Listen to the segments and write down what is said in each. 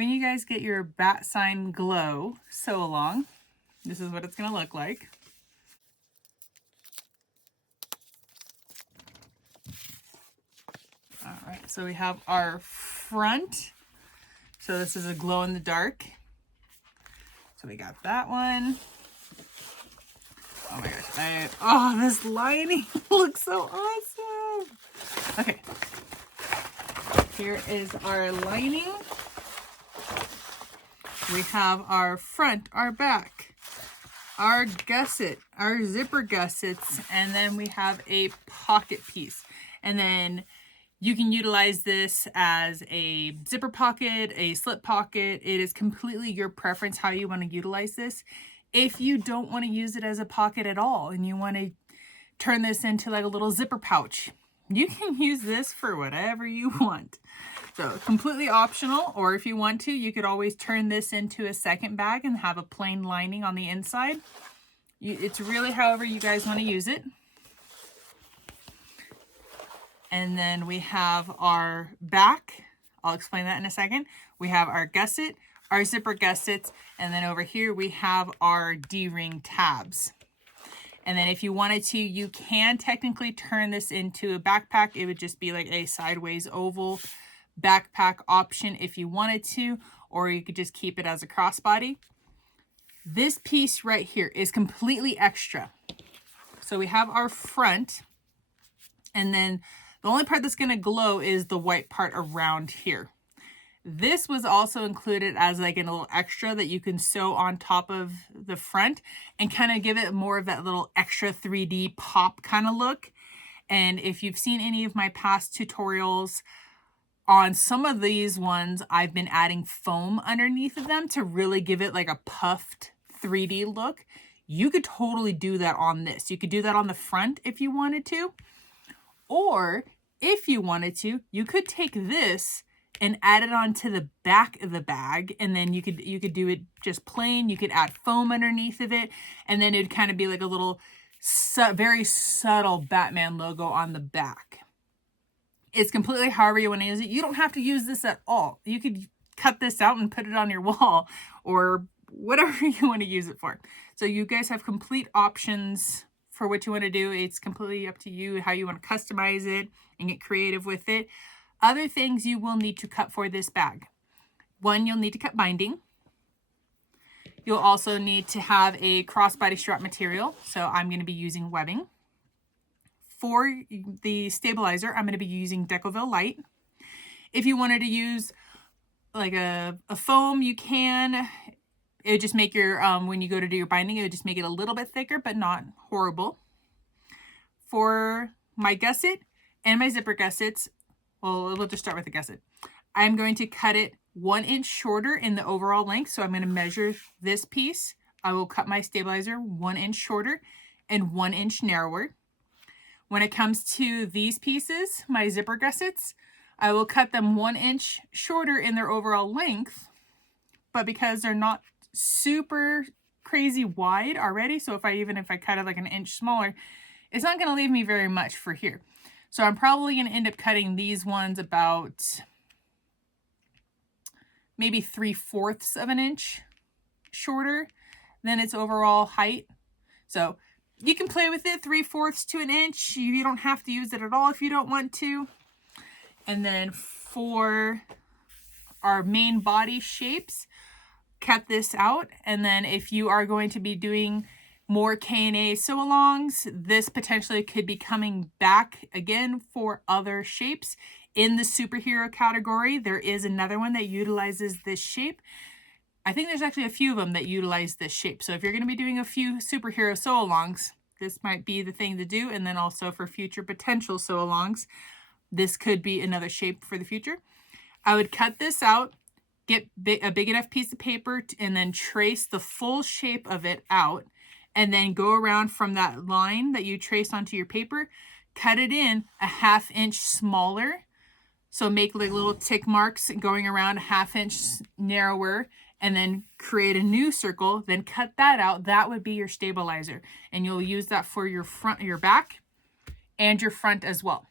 when you guys get your bat sign glow sew along, this is what it's going to look like. All right, so we have our front. So this is a glow in the dark. So we got that one. Oh my gosh, oh, this lining looks so awesome. Okay, here is our lining. We have our front, our back, our gusset, our zipper gussets, and then we have a pocket piece. And then you can utilize this as a zipper pocket, a slip pocket. It is completely your preference how you want to utilize this. If you don't want to use it as a pocket at all and you want to turn this into like a little zipper pouch, you can use this for whatever you want. So completely optional, or if you want to, you could always turn this into a second bag and have a plain lining on the inside. It's really however you guys want to use it. And then we have our back. I'll explain that in a second. We have our gusset, our zipper gussets, and then over here we have our D-ring tabs. And then if you wanted to, you can technically turn this into a backpack. It would just be like a sideways oval backpack option if you wanted to, or you could just keep it as a crossbody. This piece right here is completely extra. So we have our front, and then the only part that's going to glow is the white part around here. This was also included as like a little extra that you can sew on top of the front and kind of give it more of that little extra 3D pop kind of look. And if you've seen any of my past tutorials on some of these ones, I've been adding foam underneath of them to really give it like a puffed 3D look. You could totally do that on this. You could do that on the front if you wanted to. Or if you wanted to, you could take this and add it onto the back of the bag, and then you could do it just plain. You could add foam underneath of it, and then it'd kind of be like a little very subtle Batman logo on the back. It's completely however you want to use it. You don't have to use this at all. You could cut this out and put it on your wall or whatever you want to use it for. So you guys have complete options for what you want to do. It's completely up to you how you want to customize it and get creative with it. Other things you will need to cut for this bag. One, you'll need to cut binding. You'll also need to have a crossbody strap material. So I'm going to be using webbing. For the stabilizer, I'm going to be using Decovil Light. If you wanted to use like a foam, you can. It would just make your, when you go to do your binding, it would just make it a little bit thicker, but not horrible. For my gusset and my zipper gussets, well, we'll just start with the gusset. I'm going to cut it 1 inch shorter in the overall length. So I'm going to measure this piece. I will cut my stabilizer 1 inch shorter and 1 inch narrower. When it comes to these pieces, my zipper gussets, I will cut them 1 inch shorter in their overall length, but because they're not super crazy wide already, so if I cut it like an inch smaller, it's not going to leave me very much for here. So I'm probably going to end up cutting these ones about maybe 3/4 of an inch shorter than its overall height. So you can play with it 3/4 to an inch. You don't have to use it at all if you don't want to. And then for our main body shapes, cut this out. And then if you are going to be doing more K&A sew-alongs, this potentially could be coming back again for other shapes. In the superhero category, there is another one that utilizes this shape. I think there's actually a few of them that utilize this shape. So if you're going to be doing a few superhero sew-alongs, this might be the thing to do. And then also for future potential sew-alongs, this could be another shape for the future. I would cut this out, get a big enough piece of paper, and then trace the full shape of it out, and then go around from that line that you traced onto your paper, cut it in a 1/2 inch smaller. So make like little tick marks going around a 1/2 inch narrower, and then create a new circle, then cut that out. That would be your stabilizer. And you'll use that for your front, your back, and your front as well.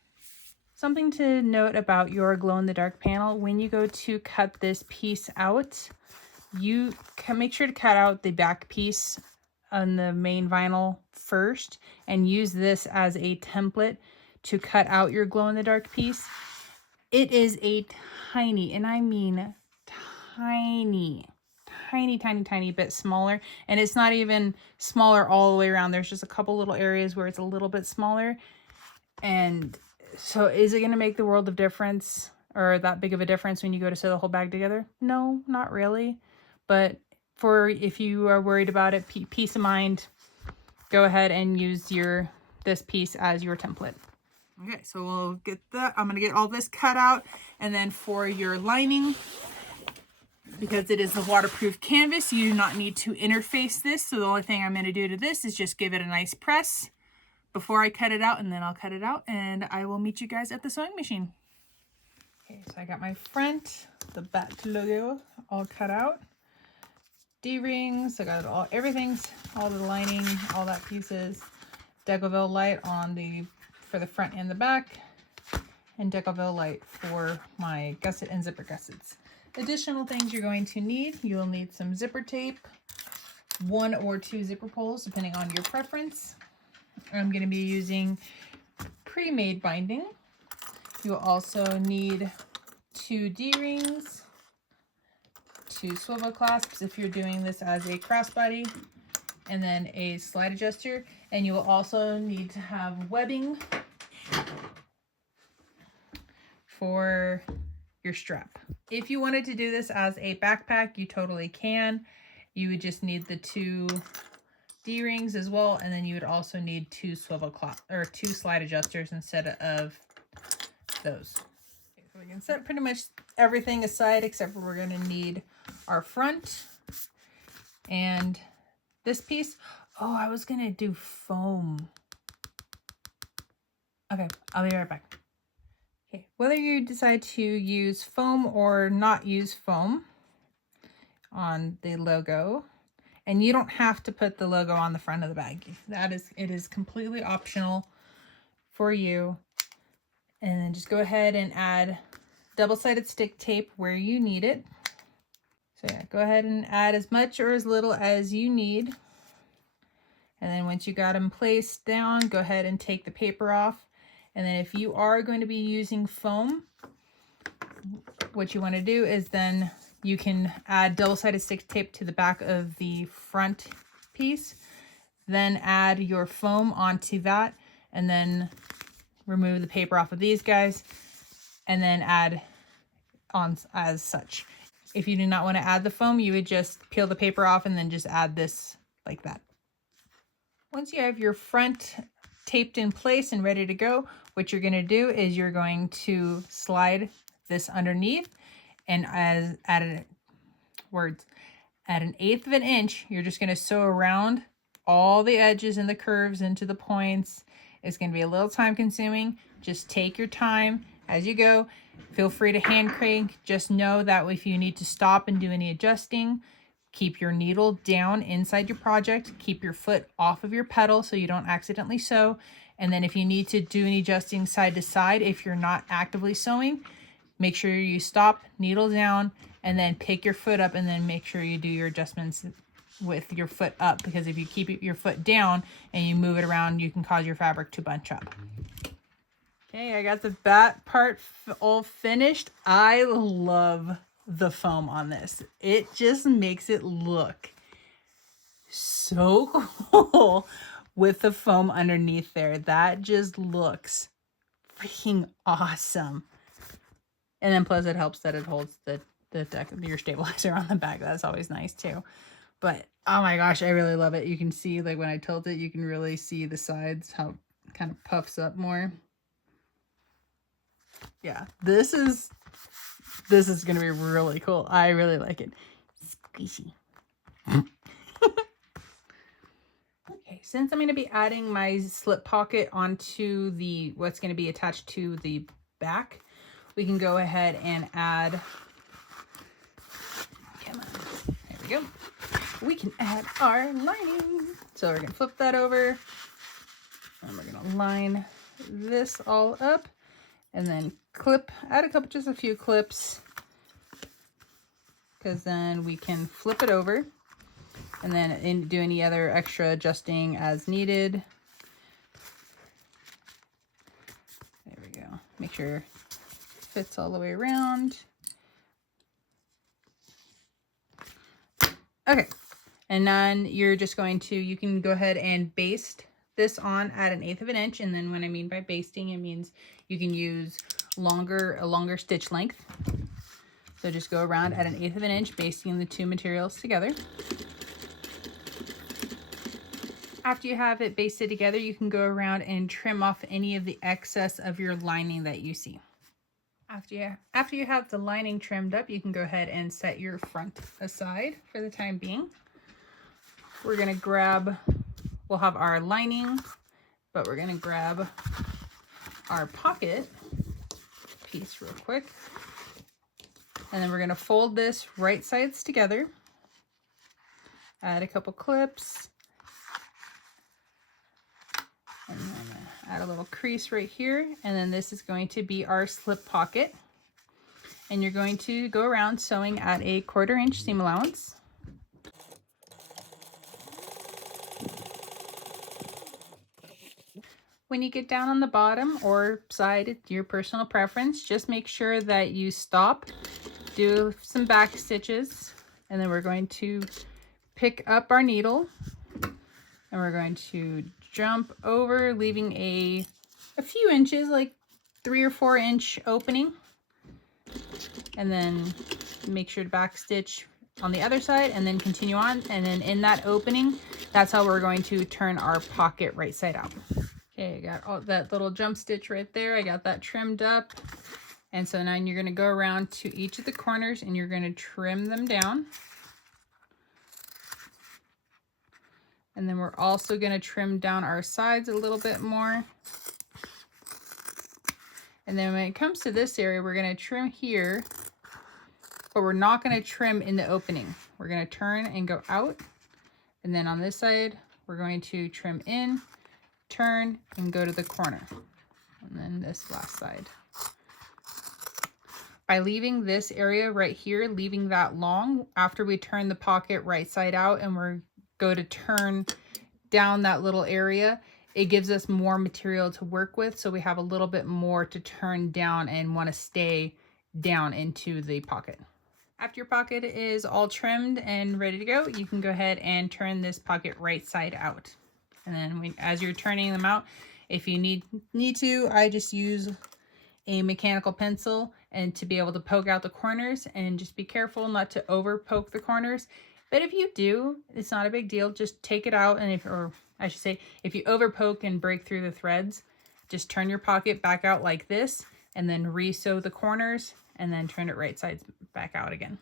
Something to note about your glow-in-the-dark panel, when you go to cut this piece out, you can make sure to cut out the back piece on the main vinyl first and use this as a template to cut out your glow-in-the-dark piece. It is a tiny, and I mean tiny, tiny bit smaller, and it's not even smaller all the way around. There's just a couple little areas where it's a little bit smaller. And so is it going to make the world of difference, or that big of a difference when you go to sew the whole bag together? No, not really. But for if you are worried about it, peace of mind, go ahead and use this piece as your template. Okay, so we'll get that. I'm going to get all this cut out. And then for your lining, because it is a waterproof canvas, you do not need to interface this. So the only thing I'm going to do to this is just give it a nice press before I cut it out, and then I'll cut it out and I will meet you guys at the sewing machine. Okay, so I got my front, the back logo all cut out. D-rings, I got it all, everything's, all the lining, all that pieces. Decouville light for the front and the back, and Decouville light for my gusset and zipper gussets. Additional things you're going to need, you'll need some zipper tape, 1 or 2 zipper pulls depending on your preference. I'm going to be using pre-made binding. You'll also need 2 D-rings, 2 swivel clasps if you're doing this as a crossbody, and then a slide adjuster. And you will also need to have webbing for your strap. If you wanted to do this as a backpack, you totally can. You would just need the 2 D-rings as well, and then you would also need 2 swivel clasps or 2 slide adjusters instead of those. Okay, so we can set pretty much everything aside except for we're going to need our front and this piece. Oh, I was going to do foam. Okay, I'll be right back. Okay, whether you decide to use foam or not use foam on the logo, and you don't have to put the logo on the front of the bag. It is completely optional for you. And then just go ahead and add double-sided stick tape where you need it. So yeah, go ahead and add as much or as little as you need. And then once you got them placed down, go ahead and take the paper off. And then if you are going to be using foam, what you want to do is then you can add double-sided stick tape to the back of the front piece, then add your foam onto that, and then remove the paper off of these guys, and then add on as such. If you do not want to add the foam, you would just peel the paper off and then just add this like that. Once you have your front taped in place and ready to go, what you're going to do is you're going to slide this underneath, and at an 1/8 of an inch, you're just going to sew around all the edges and the curves into the points. It's going to be a little time consuming. Just take your time as you go. Feel free to hand crank. Just know that if you need to stop and do any adjusting, keep your needle down inside your project. Keep your foot off of your pedal so you don't accidentally sew. And then if you need to do any adjusting side to side, if you're not actively sewing, make sure you stop, needle down, and then pick your foot up, and then make sure you do your adjustments with your foot up, because if you keep your foot down and you move it around, you can cause your fabric to bunch up. Okay, I got the back part all finished. I love the foam on this. It just makes it look so cool with the foam underneath there. That just looks freaking awesome. And then plus it helps that it holds your stabilizer on the back. That's always nice too. But oh my gosh, I really love it. You can see, like, when I tilt it, you can really see the sides, how it kind of puffs up more. Yeah, this is gonna be really cool. I really like it. Squishy. Okay, since I'm gonna be adding my slip pocket onto what's gonna be attached to the back, we can go ahead and add, come on, there we go. We can add our lining. So we're gonna flip that over, and we're gonna line this all up. And then add just a few clips, because then we can flip it over and then do any other extra adjusting as needed. There we go. Make sure it fits all the way around. Okay, and then you're just going to, you can go ahead and baste this on at 1/8 of an inch. And then when I mean by basting, it means you can use a longer stitch length. So just go around at 1/8 of an inch, basting the two materials together. After you have it basted together, you can go around and trim off any of the excess of your lining that you see. After you have the lining trimmed up, you can go ahead and set your front aside for the time being. We're going to grab, we'll have our lining, but we're going to grab our pocket piece real quick. And then we're going to fold this right sides together. Add a couple clips. And then add a little crease right here. And then this is going to be our slip pocket. And you're going to go around sewing at a 1/4 inch seam allowance. When you get down on the bottom or side, your personal preference, just make sure that you stop, do some back stitches, and then we're going to pick up our needle and we're going to jump over, leaving a few inches, like 3 or 4 inch opening, and then make sure to back stitch on the other side and then continue on. And then in that opening, that's how we're going to turn our pocket right side out. Okay, I got all that little jump stitch right there. I got that trimmed up. And so now you're going to go around to each of the corners and you're going to trim them down. And then we're also going to trim down our sides a little bit more. And then when it comes to this area, we're going to trim here, but we're not going to trim in the opening. We're going to turn and go out. And then on this side, we're going to trim in, turn, and go to the corner. And then this last side. By leaving this area right here, leaving that long, after we turn the pocket right side out and we're go to turn down that little area, it gives us more material to work with, so we have a little bit more to turn down and want to stay down into the pocket. After your pocket is all trimmed and ready to go, you can go ahead and turn this pocket right side out. And then as you're turning them out, if you need to, I just use a mechanical pencil and to be able to poke out the corners, and just be careful not to over poke the corners. But if you do, it's not a big deal. Just take it out, and if you over poke and break through the threads, just turn your pocket back out like this, and then re-sew the corners, and then turn it right sides back out again.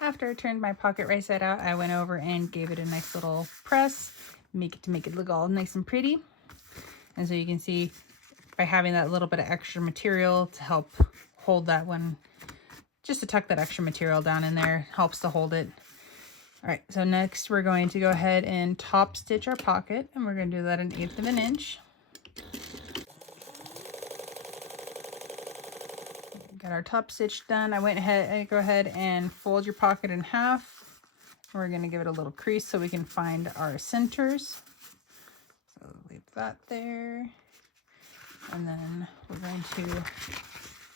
After I turned my pocket right side out, I went over and gave it a nice little press, to make it look all nice and pretty. And so you can see, by having that little bit of extra material to help hold that one, just to tuck that extra material down in there, helps to hold it. All right, so next we're going to go ahead and top stitch our pocket, and we're going to do that 1/8 of an inch. Got our top stitch done. Go ahead and fold your pocket in half. We're going to give it a little crease so we can find our centers. So leave that there. And then we're going to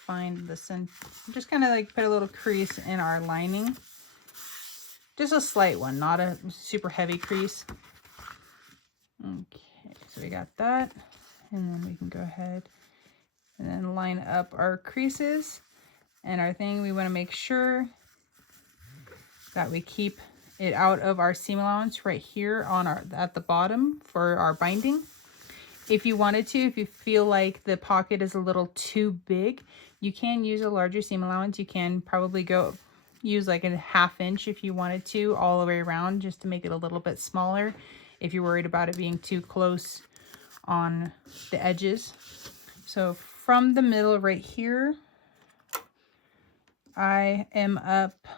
find the center, just kind of like put a little crease in our lining. Just a slight one, not a super heavy crease. Okay, so we got that. And then we can go ahead and then line up our creases. And our thing, we want to make sure that we keep it out of our seam allowance right here on at the bottom for our binding. If you wanted to, if you feel like the pocket is a little too big, you can use a larger seam allowance. You can probably use like a 1/2 inch if you wanted to, all the way around, just to make it a little bit smaller if you're worried about it being too close on the edges. So from the middle right here, I am up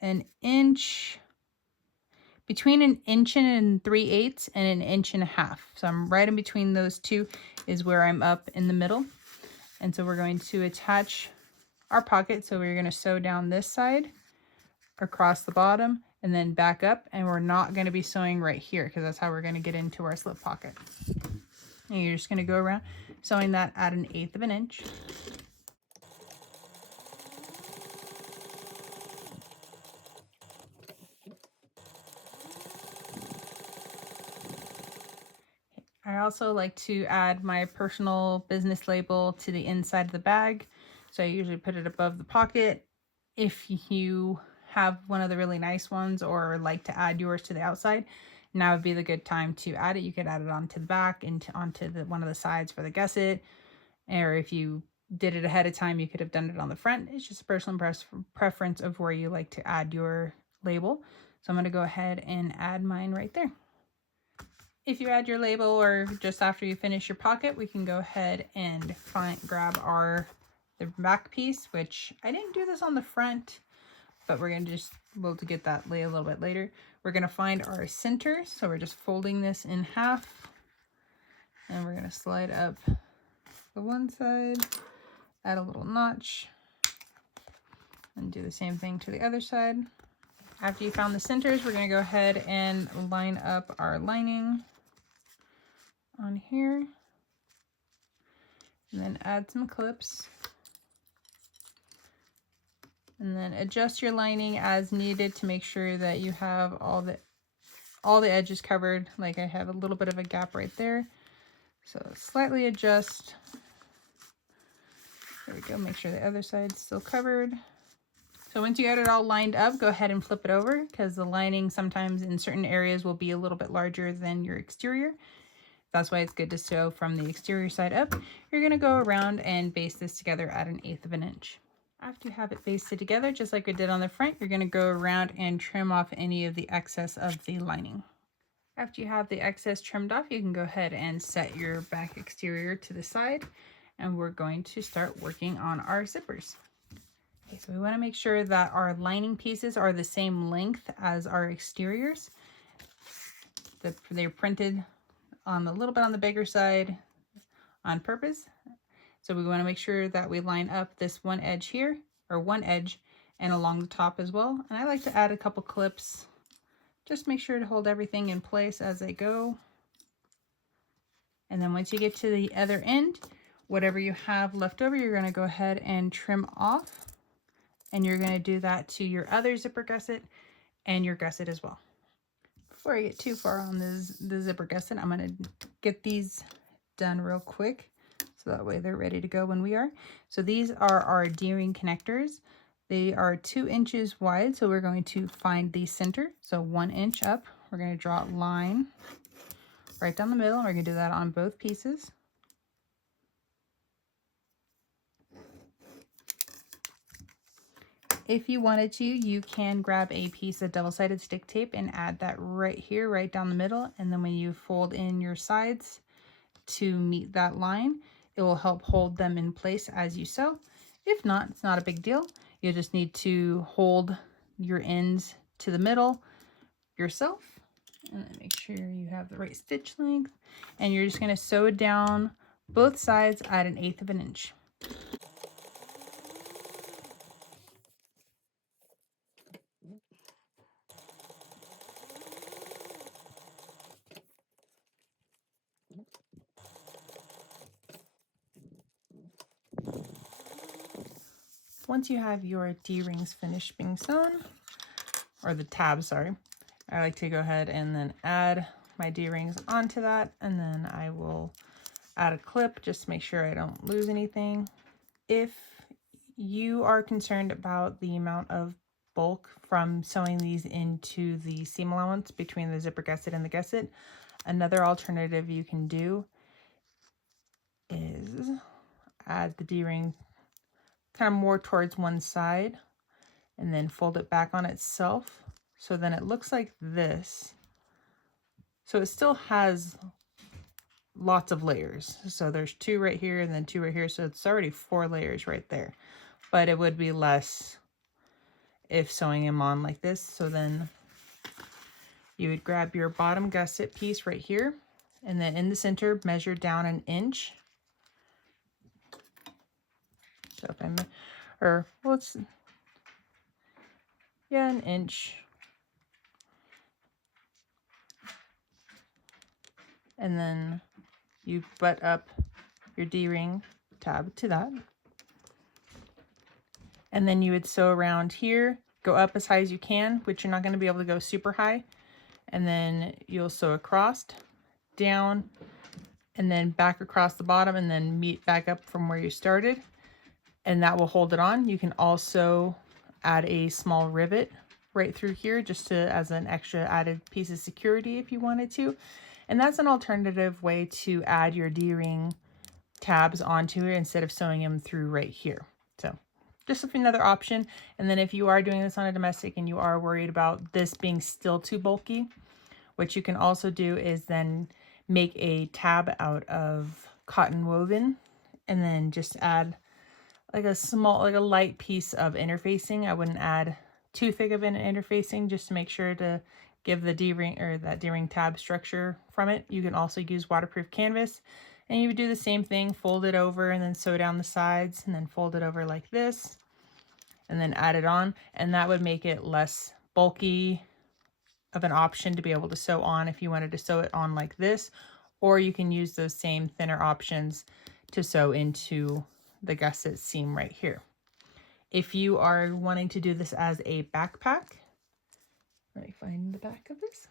1 inch, between 1 3/8 and 1.5 inches. So I'm right in between those two is where I'm up in the middle. And so we're going to attach our pocket. So we're going to sew down this side across the bottom and then back up. And we're not going to be sewing right here because that's how we're going to get into our slip pocket. And you're just going to go around sewing that at 1/8 inch. I also like to add my personal business label to the inside of the bag. So I usually put it above the pocket. If you have one of the really nice ones or like to add yours to the outside, now would be the good time to add it. You could add it onto the back and onto one of the sides for the gusset. Or if you did it ahead of time, you could have done it on the front. It's just a personal preference of where you like to add your label. So I'm going to go ahead and add mine right there. If you add your label or just after you finish your pocket, we can go ahead and grab the back piece, which I didn't do this on the front, but we're going to we'll get that lay a little bit later. We're going to find our center. So we're just folding this in half and we're going to slide up the one side, add a little notch and do the same thing to the other side. After you found the centers, we're going to go ahead and line up our lining on here and then add some clips and then adjust your lining as needed to make sure that you have all the edges covered. Like I have a little bit of a gap right there, so slightly adjust. There we go. Make sure the other side's still covered. So once you get it all lined up, go ahead and flip it over because the lining sometimes in certain areas will be a little bit larger than your exterior. That's why it's good to sew from the exterior side up. You're going to go around and baste this together at 1/8 inch. After you have it basted together, just like we did on the front, you're going to go around and trim off any of the excess of the lining. After you have the excess trimmed off, you can go ahead and set your back exterior to the side, and we're going to start working on our zippers. Okay, so we want to make sure that our lining pieces are the same length as our exteriors. They're printed on a little bit on the bigger side on purpose. So we want to make sure that we line up this one edge here, or one edge, and along the top as well. And I like to add a couple clips. Just make sure to hold everything in place as I go. And then once you get to the other end, whatever you have left over, you're going to go ahead and trim off. And you're going to do that to your other zipper gusset and your gusset as well. Before I get too far on the zipper gusset, I'm going to get these done real quick so that way they're ready to go when we are. So these are our D-ring connectors. They are 2 inches wide, so we're going to find the center. So 1 inch up, we're going to draw a line right down the middle. We're going to do that on both pieces. If you wanted to, you can grab a piece of double-sided stick tape and add that right here, right down the middle. And then when you fold in your sides to meet that line, it will help hold them in place as you sew. If not, it's not a big deal. You just need to hold your ends to the middle yourself. And then make sure you have the right stitch length. And you're just going to sew down both sides at 1/8 inch. Once you have your D-rings finished being sewn, or the tabs, sorry, I like to go ahead and then add my D-rings onto that, and then I will add a clip just to make sure I don't lose anything. If you are concerned about the amount of bulk from sewing these into the seam allowance between the zipper gusset and the gusset, another alternative you can do is add the D-ring kind of more towards one side and then fold it back on itself. So then it looks like this. So it still has lots of layers. So there's 2 right here and then 2 right here. So it's already 4 layers right there. But it would be less if sewing them on like this. So then You would grab your bottom gusset piece right here, and then in the center, measure down 1 inch. So if I'm, or let's, yeah, 1 inch. And then you butt up your D-ring tab to that. And then you would sew around here, go up as high as you can, which you're not going to be able to go super high. And then you'll sew across, down, and then back across the bottom, and then meet back up from where you started. And that will hold it on. You can also add a small rivet right through here just to as an extra added piece of security if you wanted to. And that's an alternative way to add your D-ring tabs onto it instead of sewing them through right here. So just another option. And then if you are doing this on a domestic and you are worried about this being still too bulky, what you can also do is then make a tab out of cotton woven and then just add like a small, like a light piece of interfacing. I wouldn't add too thick of an interfacing just to make sure to give the D-ring or that D-ring tab structure from it. You can also use waterproof canvas, and you would do the same thing, fold it over and then sew down the sides and then fold it over like this and then add it on, and that would make it less bulky of an option to be able to sew on if you wanted to sew it on like this, or you can use those same thinner options to sew into the gusset seam right here. If you are wanting to do this as a backpack, let me find the back of this.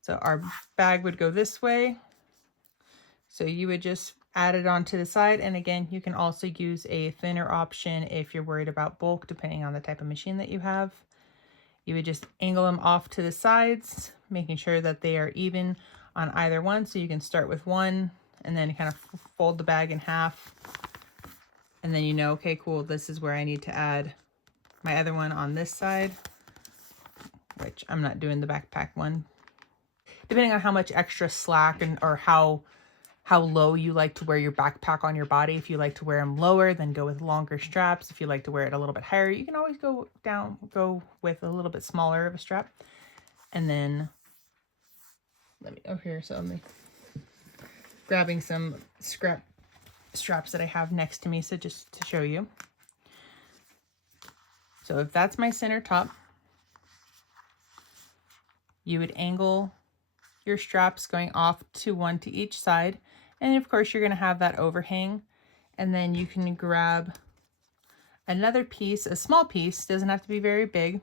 So our bag would go this way. So you would just add it onto the side. And again, you can also use a thinner option if you're worried about bulk, depending on the type of machine that you have. You would just angle them off to the sides, making sure that they are even on either one. So you can start with one and then kind of fold the bag in half. And then you know, okay, cool, this is where I need to add my other one on this side, which I'm not doing the backpack one. Depending on how much extra slack and or how low you like to wear your backpack on your body. If you like to wear them lower, then go with longer straps. If you like to wear it a little bit higher, you can always go with a little bit smaller of a strap. And then let me, oh here, so I'm grabbing some straps that I have next to me, so just to show you. So if that's my center top, you would angle your straps going off to one to each side. And of course you're going to have that overhang. And then you can grab another piece, a small piece, doesn't have to be very big.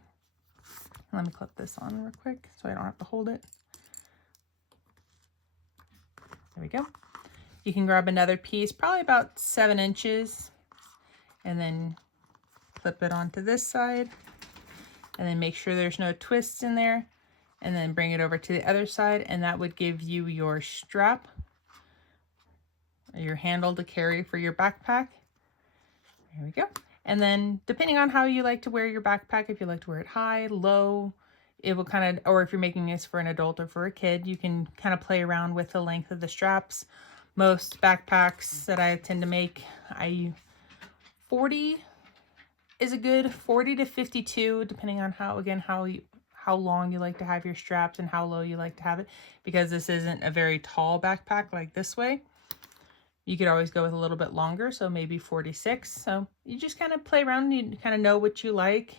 Let me clip this on real quick so I don't have to hold it. There we go. You can grab another piece, probably about 7 inches, and then clip it onto this side. And then make sure there's no twists in there. And then bring it over to the other side, and that would give you your strap, or your handle to carry for your backpack. There we go. And then depending on how you like to wear your backpack, if you like to wear it high, low, it will kind of, or if you're making this for an adult or for a kid, you can kind of play around with the length of the straps. Most backpacks that I tend to make, 40 is a good 40 to 52, depending on how long you like to have your straps and how low you like to have it, because this isn't a very tall backpack like this way. You could always go with a little bit longer, so maybe 46. So you just kind of play around, you kind of know what you like.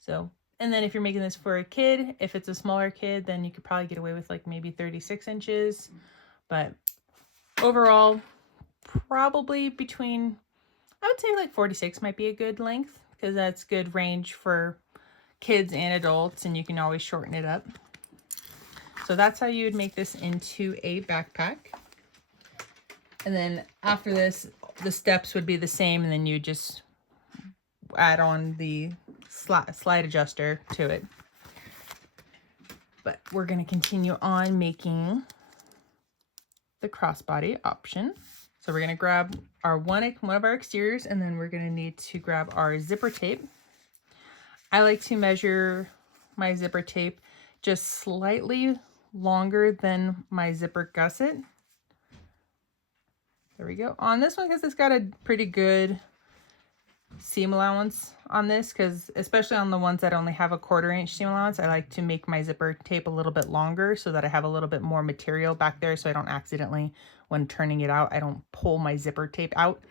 So, and then if you're making this for a kid, if it's a smaller kid, then you could probably get away with like maybe 36 inches. But overall, probably between, I would say like 46 might be a good length, because that's good range for kids and adults, and you can always shorten it up. So that's how you would make this into a backpack. And then after this, the steps would be the same, and then you just add on the slide adjuster to it. But we're going to continue on making the crossbody option. So we're going to grab our one of our exteriors, and then we're going to need to grab our zipper tape. I like to measure my zipper tape just slightly longer than my zipper gusset. There we go. On this one, because it's got a pretty good seam allowance on this, because especially on the ones that only have a 1/4 inch seam allowance, I like to make my zipper tape a little bit longer so that I have a little bit more material back there, so I don't accidentally, when turning it out, I don't pull my zipper tape out,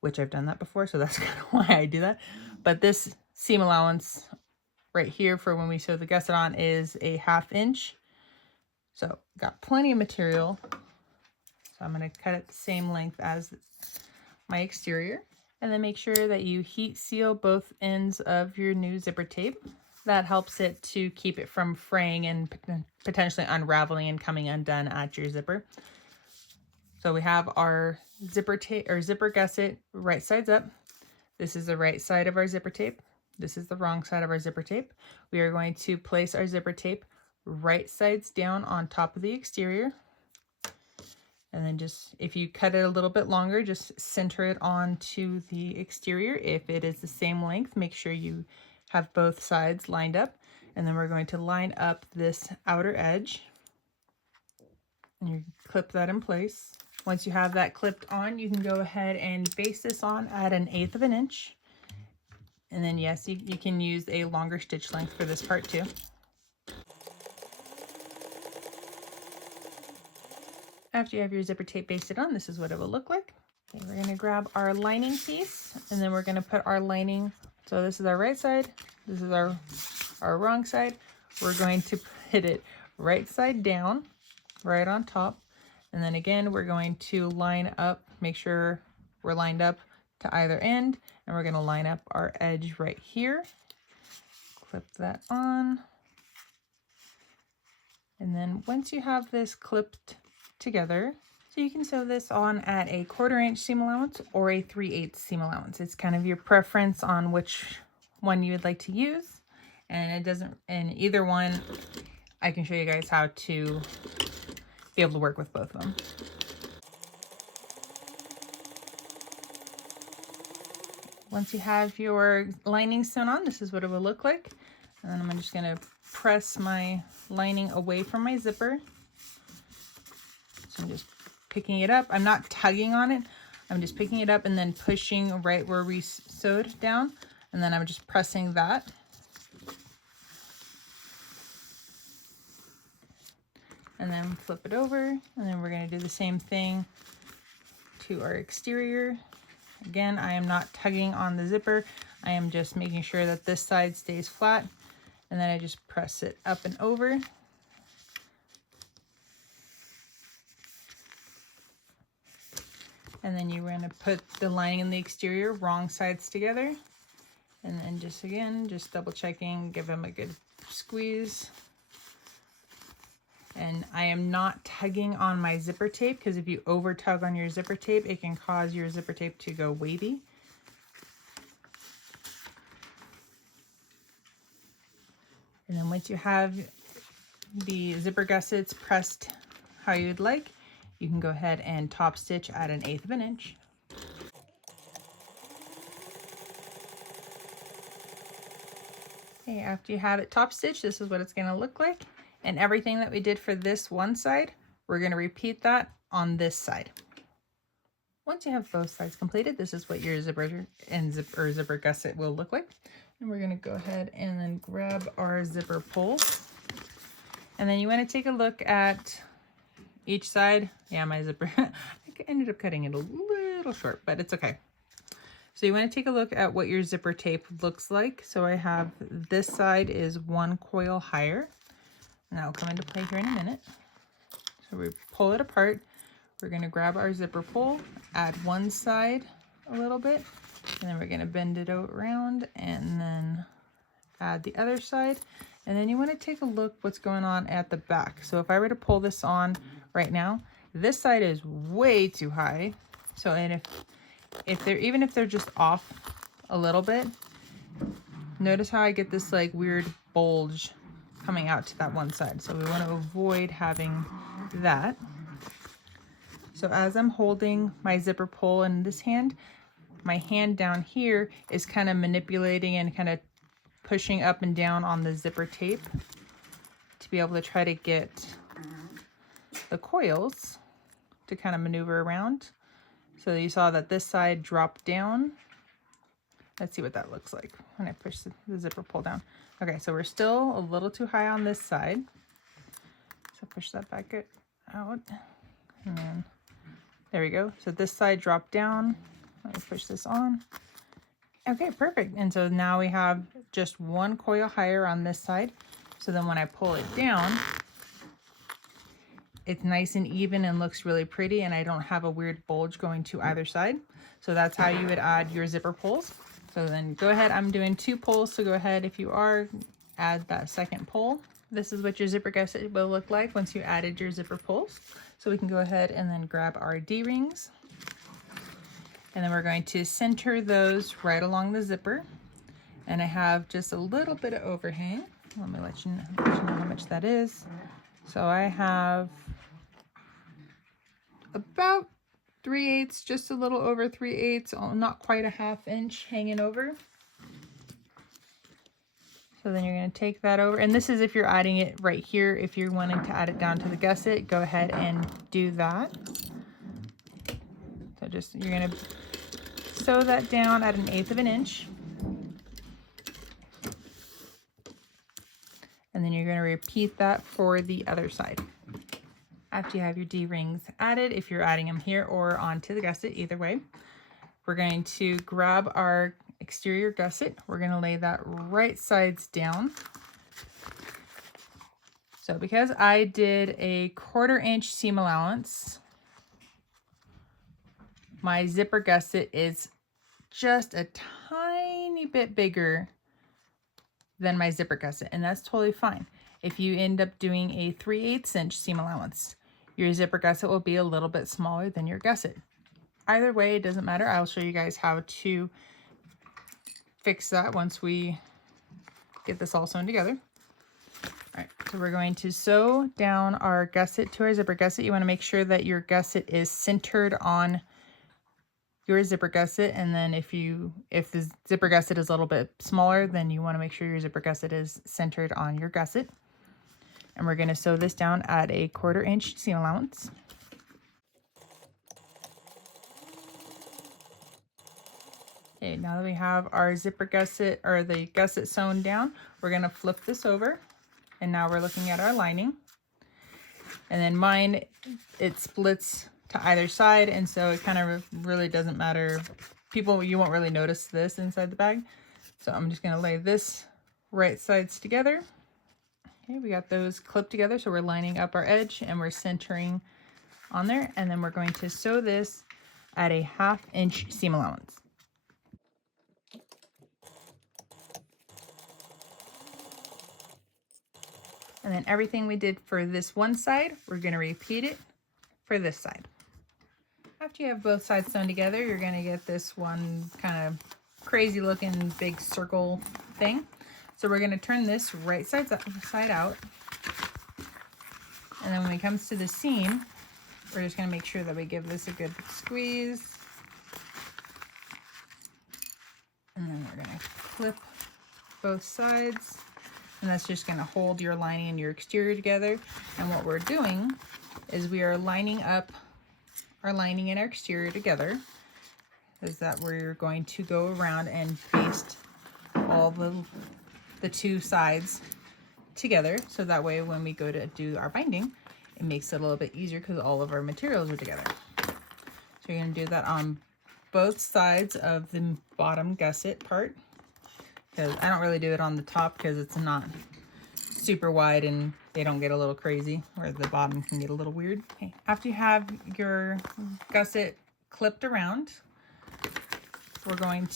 which I've done that before, so that's kind of why I do that. But this seam allowance right here for when we sew the gusset on is a 1/2 inch. So got plenty of material. So I'm going to cut it the same length as my exterior. And then make sure that you heat seal both ends of your new zipper tape. That helps it to keep it from fraying and potentially unraveling and coming undone at your zipper. So we have our zipper tape or zipper gusset right sides up. This is the right side of our zipper tape. This is the wrong side of our zipper tape. We are going to place our zipper tape right sides down on top of the exterior. And then just, if you cut it a little bit longer, just center it onto the exterior. If it is the same length, make sure you have both sides lined up. And then we're going to line up this outer edge. And you clip that in place. Once you have that clipped on, you can go ahead and base this on at 1/8 of an inch. And then yes, you can use a longer stitch length for this part too. After you have your zipper tape basted on, this is what it will look like. Okay, we're going to grab our lining piece, and then we're going to put our lining. So this is our right side. This is our wrong side. We're going to put it right side down, right on top. And then again, we're going to line up, make sure we're lined up to either end. And we're going to line up our edge right here. Clip that on. And then once you have this clipped together, so you can sew this on at a 1/4 inch seam allowance or a 3/8 seam allowance. It's kind of your preference on which one you would like to use. And it doesn't, and either one, I can show you guys how to be able to work with both of them. Once you have your lining sewn on, this is what it will look like. And then I'm just going to press my lining away from my zipper. So I'm just picking it up. I'm not tugging on it. I'm just picking it up and then pushing right where we sewed down. And then I'm just pressing that. And then flip it over. And then we're going to do the same thing to our exterior. Again, I am not tugging on the zipper. I am just making sure that this side stays flat. And then I just press it up and over. And then you're going to put the lining and the exterior wrong sides together. And then just again, just double checking, give them a good squeeze. And I am not tugging on my zipper tape, because if you over tug on your zipper tape, it can cause your zipper tape to go wavy. And then once you have the zipper gussets pressed how you'd like, you can go ahead and top stitch at 1/8 of an inch. Okay, after you have it top stitched, this is what it's going to look like. And everything that we did for this one side, we're going to repeat that on this side. Once you have both sides completed, this is what your zipper and zipper gusset will look like. And we're going to go ahead and then grab our zipper pull. And then you want to take a look at each side. Yeah, my zipper, I ended up cutting it a little short, but it's okay. So you want to take a look at what your zipper tape looks like. So I have this side is 1 coil higher, and that will come into play here in a minute. So we pull it apart. We're going to grab our zipper pull, add one side a little bit, and then we're going to bend it around and then add the other side. And then you want to take a look what's going on at the back. So if I were to pull this on right now, this side is way too high. So, and if they're, even if they're just off a little bit, notice how I get this like weird bulge coming out to that one side. So we want to avoid having that. So as I'm holding my zipper pull in this hand, my hand down here is kind of manipulating and kind of pushing up and down on the zipper tape to be able to try to get the coils to kind of maneuver around. So you saw that this side dropped down. Let's see what that looks like when I push the zipper pull down. Okay, so we're still a little too high on this side. So push that back out. And then, there we go. So this side dropped down. Let me push this on. Okay, perfect. And so now we have just one coil higher on this side. So then when I pull it down, it's nice and even and looks really pretty, and I don't have a weird bulge going to either side. So that's how you would add your zipper pulls. So then go ahead, I'm doing 2 pulls, so go ahead if you are, add that second pull. This is what your zipper gusset will look like once you added your zipper pulls. So we can go ahead and then grab our D-rings. And then we're going to center those right along the zipper. And I have just a little bit of overhang. Let me let you know how much that is. So I have about 3/8, just a little over 3/8, not quite a 1/2 inch hanging over. So then you're going to take that over, and this is if you're adding it right here. If you're wanting to add it down to the gusset, go ahead and do that. So just, you're going to sew that down at 1/8 of an inch. And then you're going to repeat that for the other side. After you have your D-rings added, if you're adding them here or onto the gusset, either way, we're going to grab our exterior gusset. We're going to lay that right sides down. So because I did a 1/4 inch seam allowance, my zipper gusset is just a tiny bit bigger than my zipper gusset, and that's totally fine. If you end up doing a 3/8 inch seam allowance, your zipper gusset will be a little bit smaller than your gusset. Either way, it doesn't matter. I'll show you guys how to fix that once we get this all sewn together. All right, so we're going to sew down our gusset to our zipper gusset. You want to make sure that your gusset is centered on your zipper gusset, and then if the zipper gusset is a little bit smaller, then you want to make sure your zipper gusset is centered on your gusset. And we're going to sew this down at a 1/4 inch seam allowance. Okay, now that we have our zipper gusset, or the gusset sewn down, we're going to flip this over, and now we're looking at our lining. And then mine, it splits to either side, and so it kind of really doesn't matter. You won't really notice this inside the bag. So I'm just going to lay this right sides together. Okay, we got those clipped together, so we're lining up our edge and we're centering on there, and then we're going to sew this at a 1/2 inch seam allowance. And then everything we did for this one side, we're going to repeat it for this side. After you have both sides sewn together, you're going to get this one kind of crazy looking big circle thing. So we're going to turn this right side out. And then when it comes to the seam, we're just going to make sure that we give this a good squeeze. And then we're going to clip both sides. And that's just going to hold your lining and your exterior together. And what we're doing is we are lining up our lining and our exterior together. Is that we're going to go around and baste all the 2 sides together, so that way when we go to do our binding, it makes it a little bit easier because all of our materials are together. So you're going to do that on both sides of the bottom gusset part, because I don't really do it on the top because it's not super wide and they don't get a little crazy, where the bottom can get a little weird. Okay. After you have your gusset clipped around,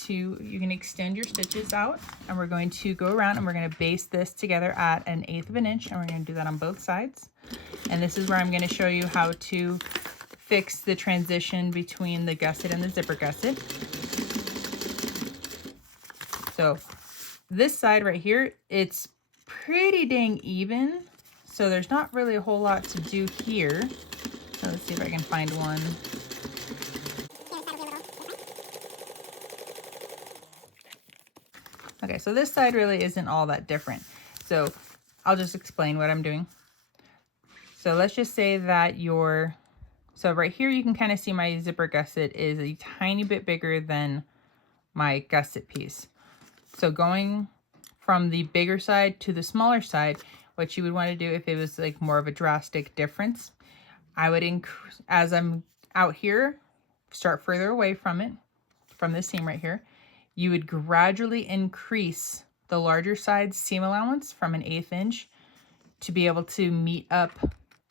you can extend your stitches out, and we're going to go around and we're going to baste this together at 1/8 of an inch, and we're going to do that on both sides. And this is where I'm going to show you how to fix the transition between the gusset and the zipper gusset. So this side right here, it's pretty dang even, so there's not really a whole lot to do here. So let's see if I can find one. Okay, so this side really isn't all that different. So I'll just explain what I'm doing. So let's just say that so right here you can kind of see my zipper gusset is a tiny bit bigger than my gusset piece. So going from the bigger side to the smaller side, what you would want to do if it was like more of a drastic difference, I would as I'm out here, start further away from it, from this seam right here, you would gradually increase the larger side seam allowance from 1/8 inch to be able to meet up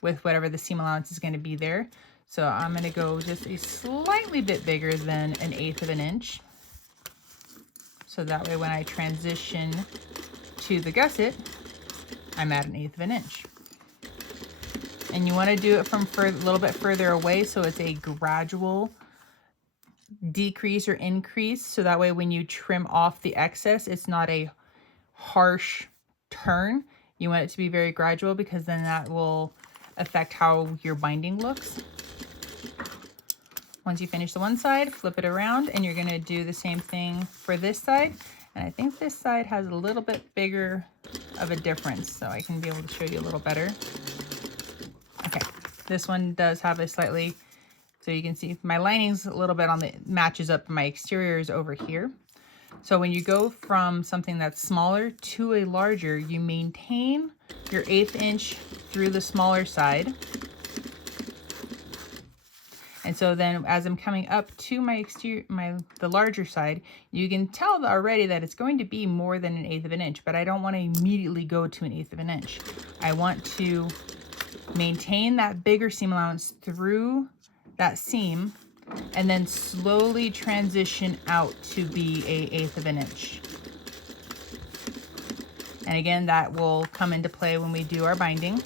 with whatever the seam allowance is going to be there. So I'm going to go just a slightly bit bigger than 1/8 of an inch. So that way when I transition to the gusset, I'm at 1/8 of an inch. And you want to do it from a little bit further away so it's a gradual decrease or increase. So that way when you trim off the excess, it's not a harsh turn. You want it to be very gradual because then that will affect how your binding looks. Once you finish the one side, flip it around and you're going to do the same thing for this side. And I think this side has a little bit bigger of a difference, so I can be able to show you a little better. Okay, this one does have a slightly, so you can see my lining's a little bit on the, matches up my exteriors over here. So when you go from something that's smaller to a larger, you maintain your 1/8 inch through the smaller side. And so then as I'm coming up to my exterior, the larger side, you can tell already that it's going to be more than 1/8 of an inch, but I don't want to immediately go to 1/8 of an inch. I want to maintain that bigger seam allowance through that seam and then slowly transition out to be a 1/8 of an inch. And again, that will come into play when we do our binding.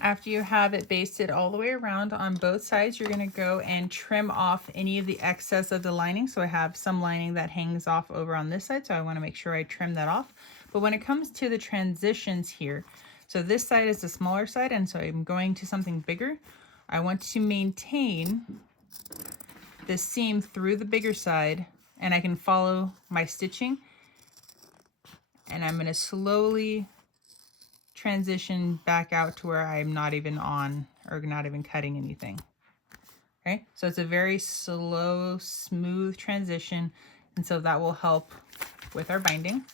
After you have it basted all the way around on both sides, you're going to go and trim off any of the excess of the lining. So I have some lining that hangs off over on this side, so I want to make sure I trim that off. But when it comes to the transitions here, so this side is the smaller side, and so I'm going to something bigger. I want to maintain the seam through the bigger side, and I can follow my stitching. And I'm going to slowly transition back out to where I'm not even on or not even cutting anything. Okay, so it's a very slow, smooth transition, and so that will help with our binding.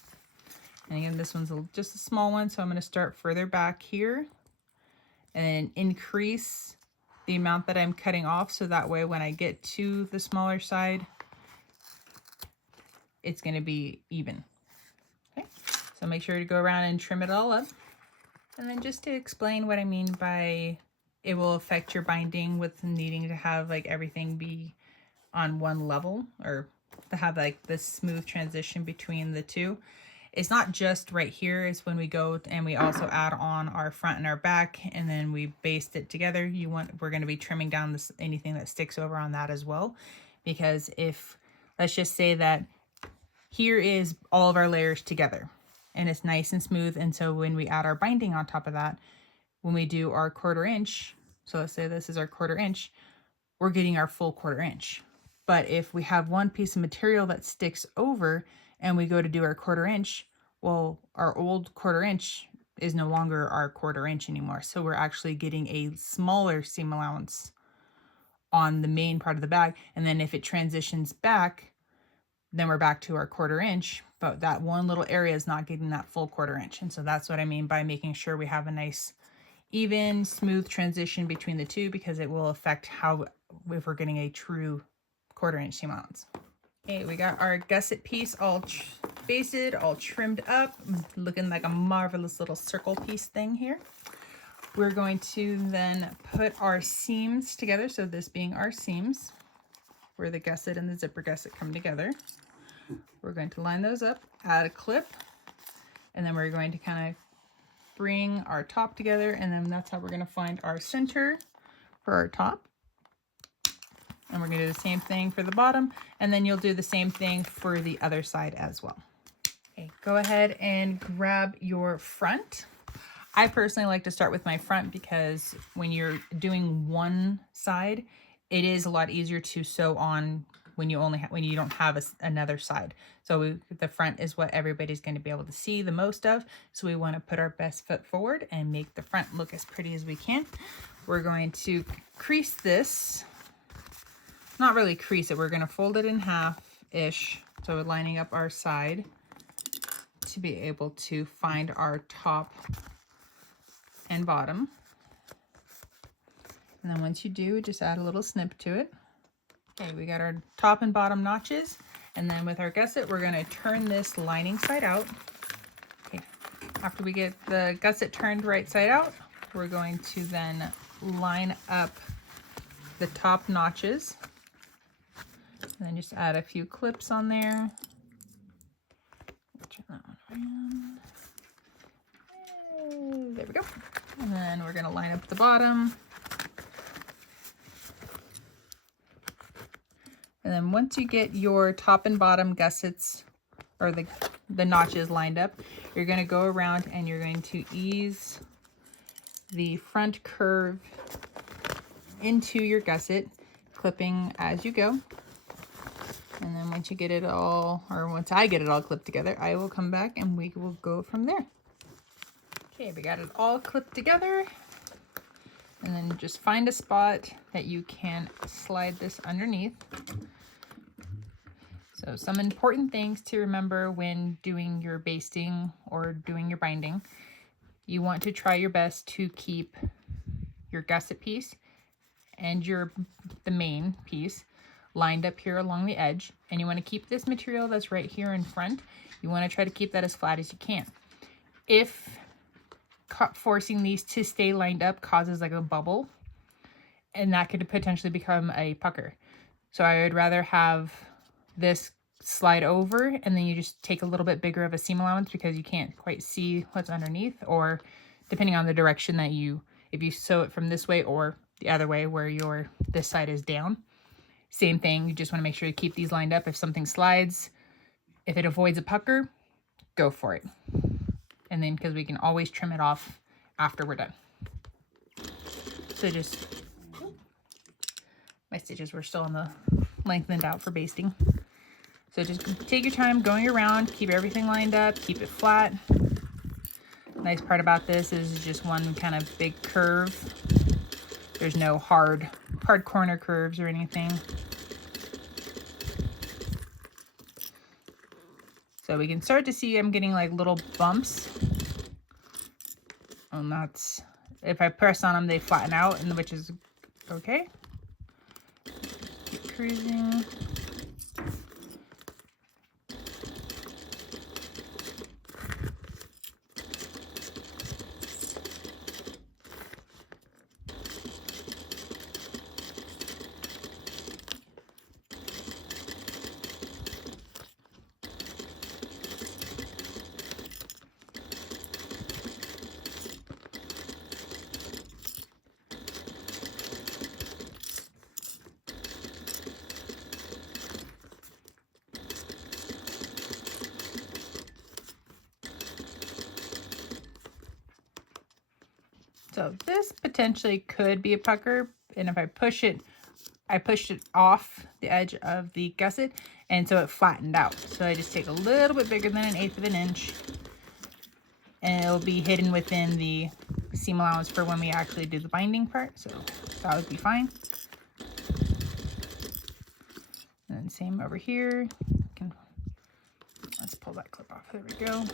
And again, this one's just a small one, so I'm going to start further back here and then increase the amount that I'm cutting off, so that way when I get to the smaller side, it's going to be even. Okay, so make sure to go around and trim it all up. And then just to explain what I mean by it will affect your binding with needing to have like everything be on one level, or to have like this smooth transition between the two. It's not just right here, it's when we go and we also add on our front and our back and then we baste it together. We're going to be trimming down anything that sticks over on that as well. Because if, let's just say that here is all of our layers together and it's nice and smooth, and so when we add our binding on top of that, when we do our 1/4 inch, so let's say this is our 1/4 inch, we're getting our full 1/4 inch. But if we have one piece of material that sticks over and we go to do our 1/4 inch, well, our old 1/4 inch is no longer our 1/4 inch anymore. So we're actually getting a smaller seam allowance on the main part of the bag. And then if it transitions back, then we're back to our 1/4 inch, but that one little area is not getting that full 1/4 inch. And so that's what I mean by making sure we have a nice, even, smooth transition between the two, because it will affect how, if we're getting a true 1/4 inch seam allowance. Okay, we got our gusset piece all basted, all trimmed up, looking like a marvelous little circle piece thing here. We're going to then put our seams together. So this being our seams, where the gusset and the zipper gusset come together. We're going to line those up, add a clip, and then we're going to kind of bring our top together, and then that's how we're going to find our center for our top. And we're going to do the same thing for the bottom, and then you'll do the same thing for the other side as well. Okay, go ahead and grab your front. I personally like to start with my front because when you're doing one side, it is a lot easier to sew on when you don't have another side. So the front is what everybody's going to be able to see the most of. So we want to put our best foot forward and make the front look as pretty as we can. We're going to crease this. Not really crease it. We're going to fold it in half-ish So lining up our side to be able to find our top and bottom. And then once you do, just add a little snip to it. Okay, we got our top and bottom notches. And then with our gusset, we're gonna turn this lining side out. Okay, after we get the gusset turned right side out, we're going to then line up the top notches. And then just add a few clips on there. Turn that one around. There we go. And then we're gonna line up the bottom. And then once you get your top and bottom gussets or the notches lined up, you're going to go around and you're going to ease the front curve into your gusset, clipping as you go. And then once you get it all, or once I get it all clipped together, I will come back and we will go from there. Okay, we got it all clipped together. And then just find a spot that you can slide this underneath. So some important things to remember when doing your basting or doing your binding. You want to try your best to keep your gusset piece and the main piece lined up here along the edge. And you want to keep this material that's right here in front, you want to try to keep that as flat as you can. If forcing these to stay lined up causes like a bubble, and that could potentially become a pucker. So I would rather have this slide over and then you just take a little bit bigger of a seam allowance because you can't quite see what's underneath, or depending on the direction that if you sew it from this way or the other way where this side is down, same thing. You just want to make sure you keep these lined up. If something slides, if it avoids a pucker, go for it. And then because we can always trim it off after we're done. So my stitches were still on the lengthened out for basting. So just take your time going around, keep everything lined up, keep it flat. Nice part about this is just one kind of big curve. There's no hard corner curves or anything. So we can start to see I'm getting like little bumps. And that's, if I press on them, they flatten out, and which is okay. Keep cruising. So this potentially could be a pucker, and if I push it, I pushed it off the edge of the gusset, and so it flattened out. So I just take a little bit bigger than 1/8 of an inch, and it'll be hidden within the seam allowance for when we actually do the binding part, so that would be fine. And then same over here. Let's pull that clip off. There we go.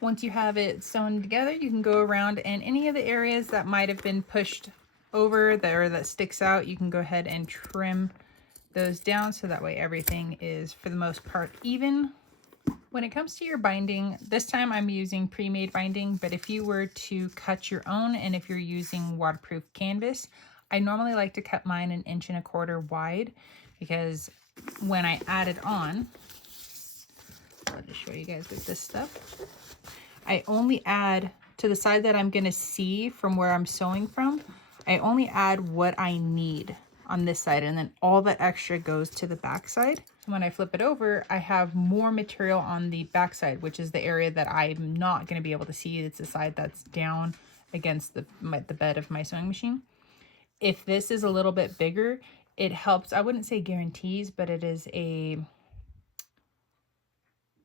Once you have it sewn together, you can go around, and any of the areas that might have been pushed over there that sticks out, you can go ahead and trim those down so that way everything is for the most part even. When it comes to your binding, this time I'm using pre-made binding, but if you were to cut your own, and if you're using waterproof canvas, I normally like to cut mine 1.25 inches wide, because when I add it on, I'll just show you guys with this stuff. I only add to the side that I'm gonna see from where I'm sewing from. I only add what I need on this side, and then all the extra goes to the back side. So when I flip it over, I have more material on the back side, which is the area that I'm not gonna be able to see. It's the side that's down against the bed of my sewing machine. If this is a little bit bigger, it helps. I wouldn't say guarantees, but it is a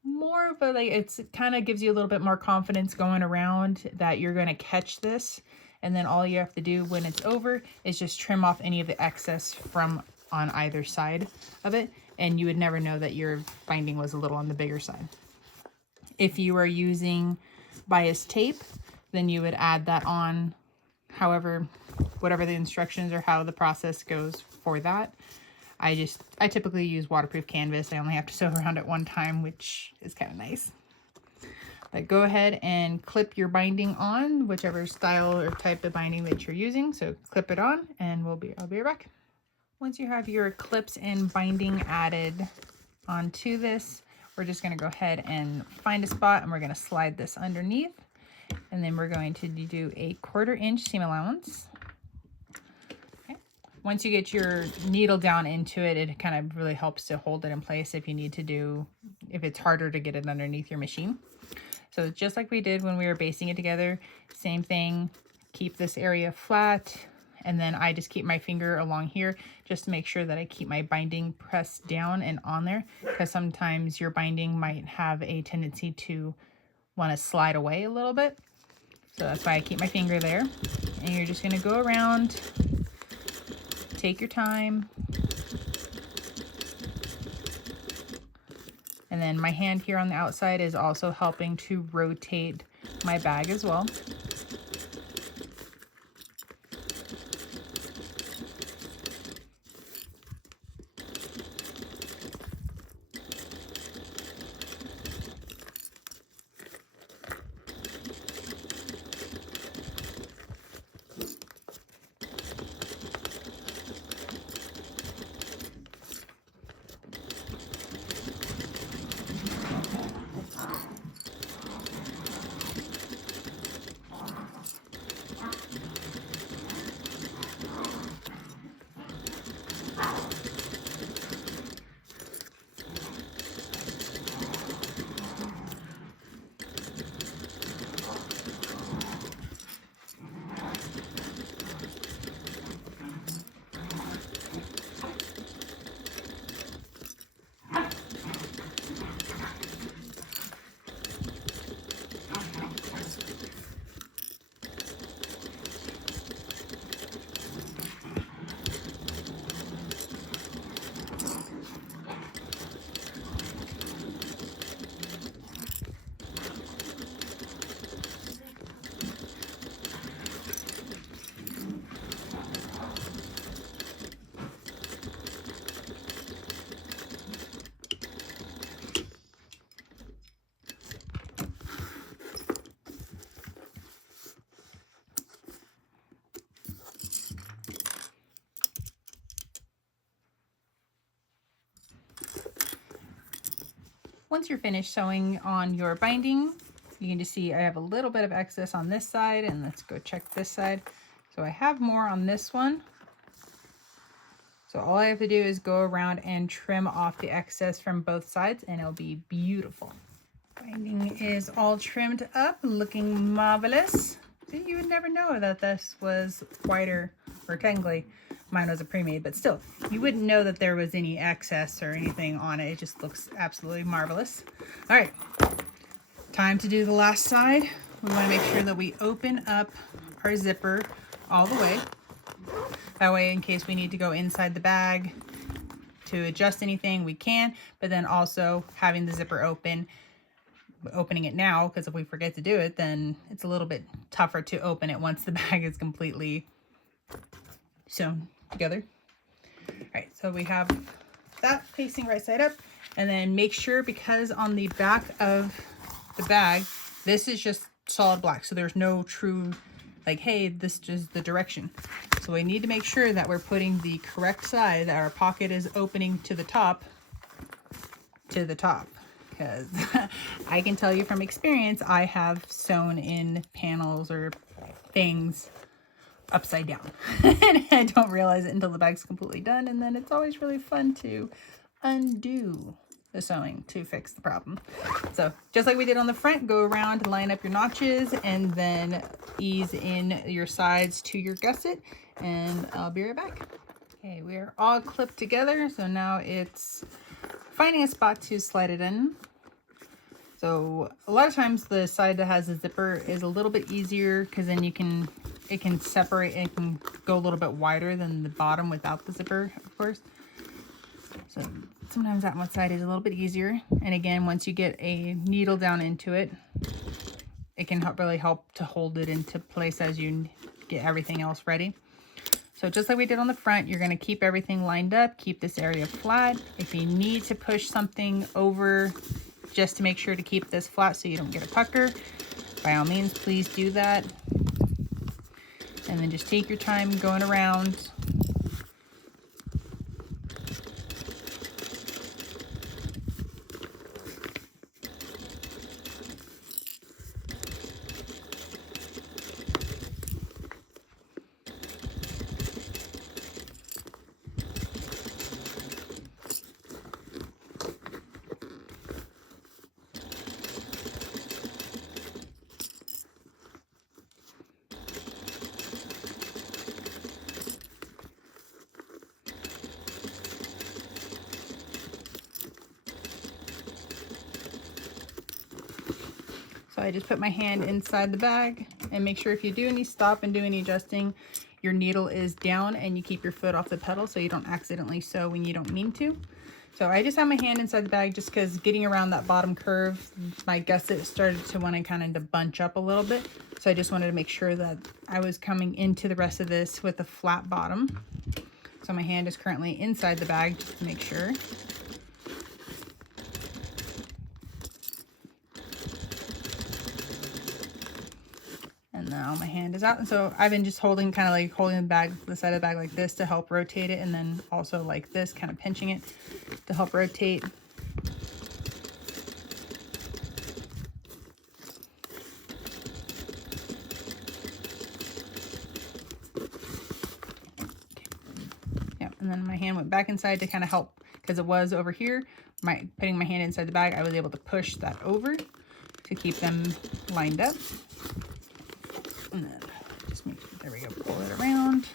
more of a, like, it's kind of gives you a little bit more confidence going around that you're going to catch this. And then all you have to do when it's over is just trim off any of the excess from on either side of it. And you would never know that your binding was a little on the bigger side. If you are using bias tape, then you would add that on, however, whatever the instructions or how the process goes for that. I typically use waterproof canvas. I only have to sew around it one time, which is kind of nice. But go ahead and clip your binding on, whichever style or type of binding that you're using. So clip it on and I'll be right back. Once you have your clips and binding added onto this, we're just going to go ahead and find a spot and we're going to slide this underneath. And then we're going to do a 1/4 inch seam allowance. Okay. Once you get your needle down into it, it kind of really helps to hold it in place if you need to do, if it's harder to get it underneath your machine. So just like we did when we were basting it together, same thing, keep this area flat. And then I just keep my finger along here just to make sure that I keep my binding pressed down and on there, because sometimes your binding might have a tendency to want to slide away a little bit. So that's why I keep my finger there. And you're just going to go around, take your time. And then my hand here on the outside is also helping to rotate my bag as well. Once you're finished sewing on your binding, you can just see I have a little bit of excess on this side, and let's go check this side. So I have more on this one. So all I have to do is go around and trim off the excess from both sides and it'll be beautiful. Binding is all trimmed up, looking marvelous. See, you would never know that this was wider, or technically mine was a pre-made, but still, you wouldn't know that there was any excess or anything on it. It just looks absolutely marvelous. All right, time to do the last side. We want to make sure that we open up our zipper all the way. That way, in case we need to go inside the bag to adjust anything, we can, but then also having the zipper opening it now, because if we forget to do it, then it's a little bit tougher to open it once the bag is completely sewn together. All right, so we have that facing right side up, and then make sure, because on the back of the bag, this is just solid black, so there's no true, like, hey, this is the direction. So we need to make sure that we're putting the correct side, that our pocket is opening to the top, because I can tell you from experience, I have sewn in panels or things upside down and I don't realize it until the bag's completely done, and then it's always really fun to undo the sewing to fix the problem. So just like we did on the front, go around, line up your notches, and then ease in your sides to your gusset, and I'll be right back. Okay, we are all clipped together, so now it's finding a spot to slide it in. So a lot of times the side that has a zipper is a little bit easier because then it can separate and can go a little bit wider than the bottom without the zipper, of course. So sometimes that one side is a little bit easier. And again, once you get a needle down into it, it can really help to hold it into place as you get everything else ready. So just like we did on the front, you're going to keep everything lined up, keep this area flat. If you need to push something over just to make sure to keep this flat so you don't get a pucker, by all means, please do that. And then just take your time going around. So I just put my hand inside the bag, and make sure if you do stop and do any adjusting, your needle is down and you keep your foot off the pedal so you don't accidentally sew when you don't mean to. So I just have my hand inside the bag just because getting around that bottom curve, my gusset started to want to kind of bunch up a little bit. So I just wanted to make sure that I was coming into the rest of this with a flat bottom. So my hand is currently inside the bag just to make sure. And now my hand is out. And so I've been just holding the bag, the side of the bag like this to help rotate it. And then also like this, kind of pinching it to help rotate. Yeah, and then my hand went back inside to kind of help, because it was over here. Putting my hand inside the bag, I was able to push that over to keep them lined up. And then just make sure, there we go, pull it around.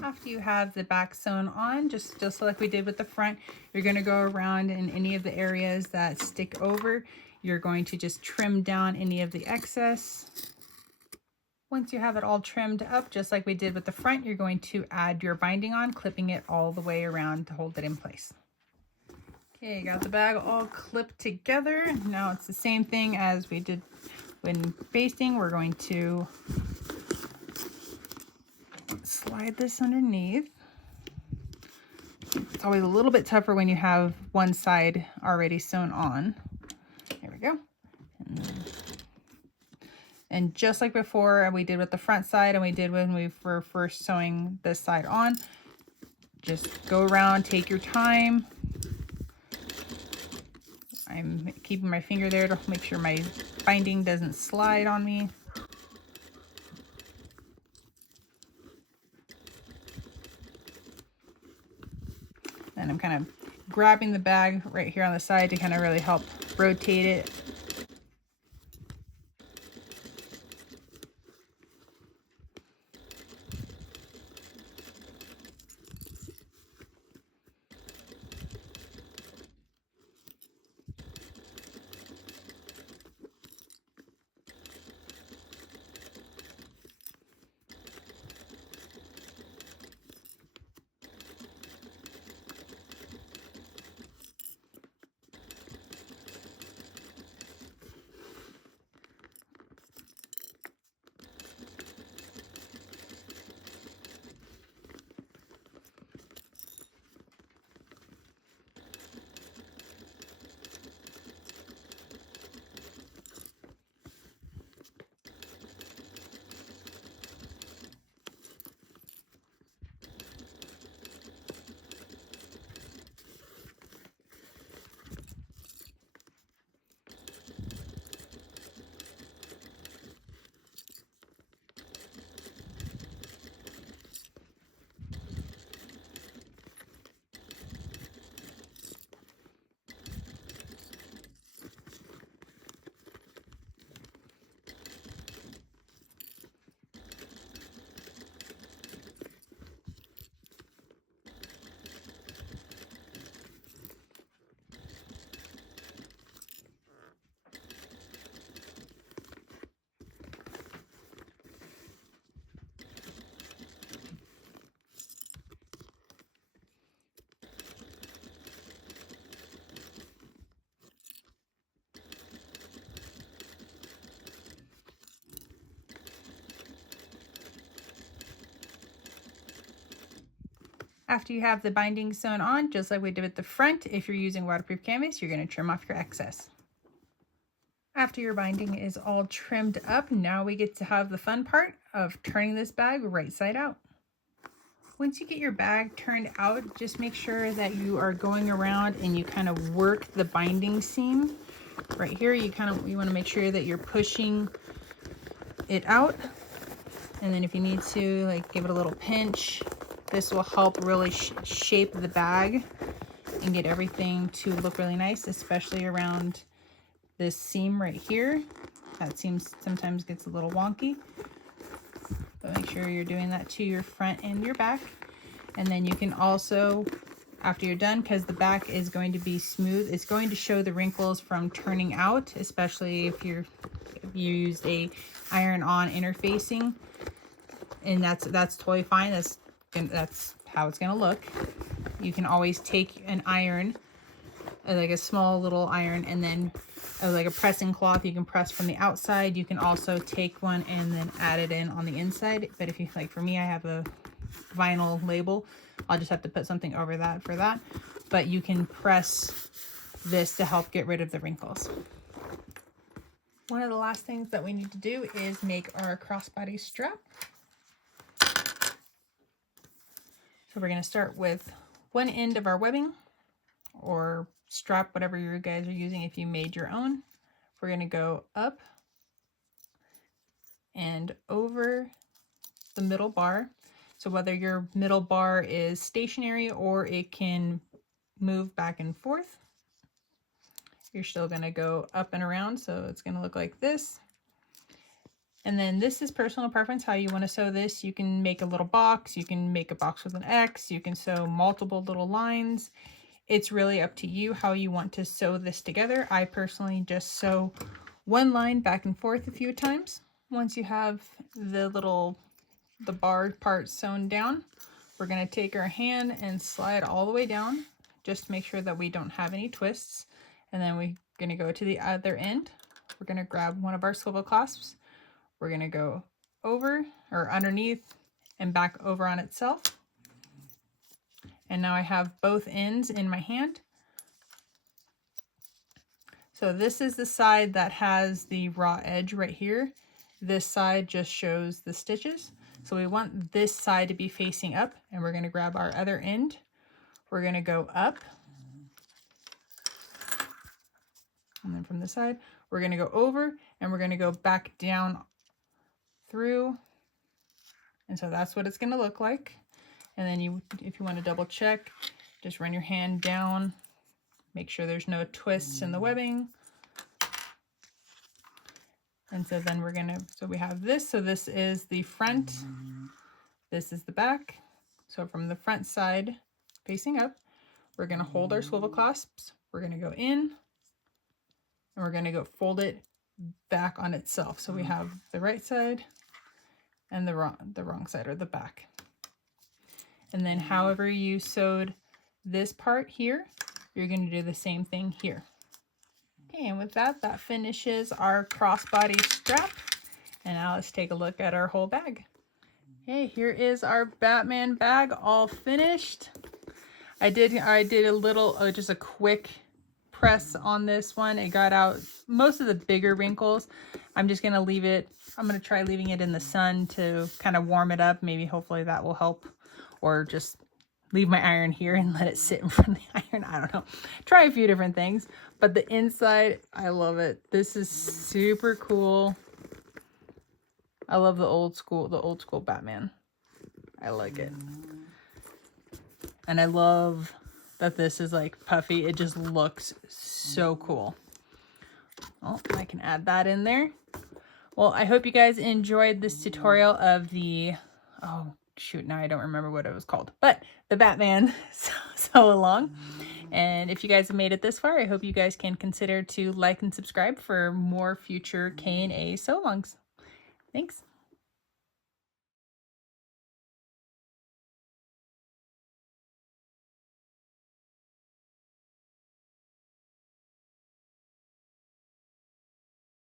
After you have the back sewn on, just like we did with the front, you're going to go around in any of the areas that stick over. You're going to just trim down any of the excess. Once you have it all trimmed up, just like we did with the front, you're going to add your binding on, clipping it all the way around to hold it in place. Okay, got the bag all clipped together. Now it's the same thing as we did when basting. We're going to slide this underneath. It's always a little bit tougher when you have one side already sewn on. There we go. And just like before we did with the front side and we did when we were first sewing this side on, just go around, take your time. I'm keeping my finger there to make sure my binding doesn't slide on me. And I'm kind of grabbing the bag right here on the side to kind of really help rotate it. After you have the binding sewn on, just like we did with the front, if you're using waterproof canvas, you're going to trim off your excess. After your binding is all trimmed up, now we get to have the fun part of turning this bag right side out. Once you get your bag turned out, just make sure that you are going around and you kind of work the binding seam. Right here, you want to make sure that you're pushing it out. And then if you need to, like, give it a little pinch, this will help really shape the bag and get everything to look really nice, especially around this seam right here. That seam sometimes gets a little wonky, but make sure you're doing that to your front and your back. And then you can also, after you're done, because the back is going to be smooth, it's going to show the wrinkles from turning out, especially if you used a iron-on interfacing, and that's totally fine. That's how it's gonna look. You can always take an iron, like a small little iron, and then like a pressing cloth, you can press from the outside. You can also take one and then add it in on the inside. But if you, like for me, I have a vinyl label, I'll just have to put something over that for that. But you can press this to help get rid of the wrinkles. One of the last things that we need to do is make our crossbody strap. So we're going to start with one end of our webbing, or strap, whatever you guys are using if you made your own. We're going to go up and over the middle bar. So whether your middle bar is stationary or it can move back and forth, you're still going to go up and around. So it's going to look like this. And then this is personal preference, how you want to sew this. You can make a little box, you can make a box with an X, you can sew multiple little lines. It's really up to you how you want to sew this together. I personally just sew one line back and forth a few times. Once you have the bar part sewn down, we're going to take our hand and slide all the way down just to make sure that we don't have any twists. And then we're going to go to the other end. We're going to grab one of our swivel clasps. We're going to go over or underneath and back over on itself. And now I have both ends in my hand. So this is the side that has the raw edge right here. This side just shows the stitches. So we want this side to be facing up, and we're going to grab our other end. We're going to go up. And then from this side, we're going to go over, and we're going to go back down through. And so that's what it's going to look like. And then if you want to double check, just run your hand down, make sure there's no twists in the webbing. And so then so we have this. So this is the front, this is the back. So from the front side facing up, we're going to hold our swivel clasps. We're going to go in, and we're going to go fold it back on itself. So we have the right side and the wrong side, or the back. And then however you sewed this part here, you're going to do the same thing here. Okay, and with that, that finishes our crossbody strap. And now let's take a look at our whole bag. Okay, here is our Batman bag all finished. I did a little, just a quick press on this one. It got out most of the bigger wrinkles. I'm just going to leave it, I'm going to try leaving it in the sun to kind of warm it up. Maybe hopefully that will help, or just leave my iron here and let it sit in front of the iron. I don't know. Try a few different things, but the inside, I love it. This is super cool. I love the old school Batman. I like it. And I love that this is like puffy. It just looks so cool. Oh, I can add that in there. Well, I hope you guys enjoyed this tutorial of the, oh shoot, now I don't remember what it was called, but the Batman sew along. And if you guys have made it this far, I hope you guys can consider to like and subscribe for more future K&A sew alongs. Thanks.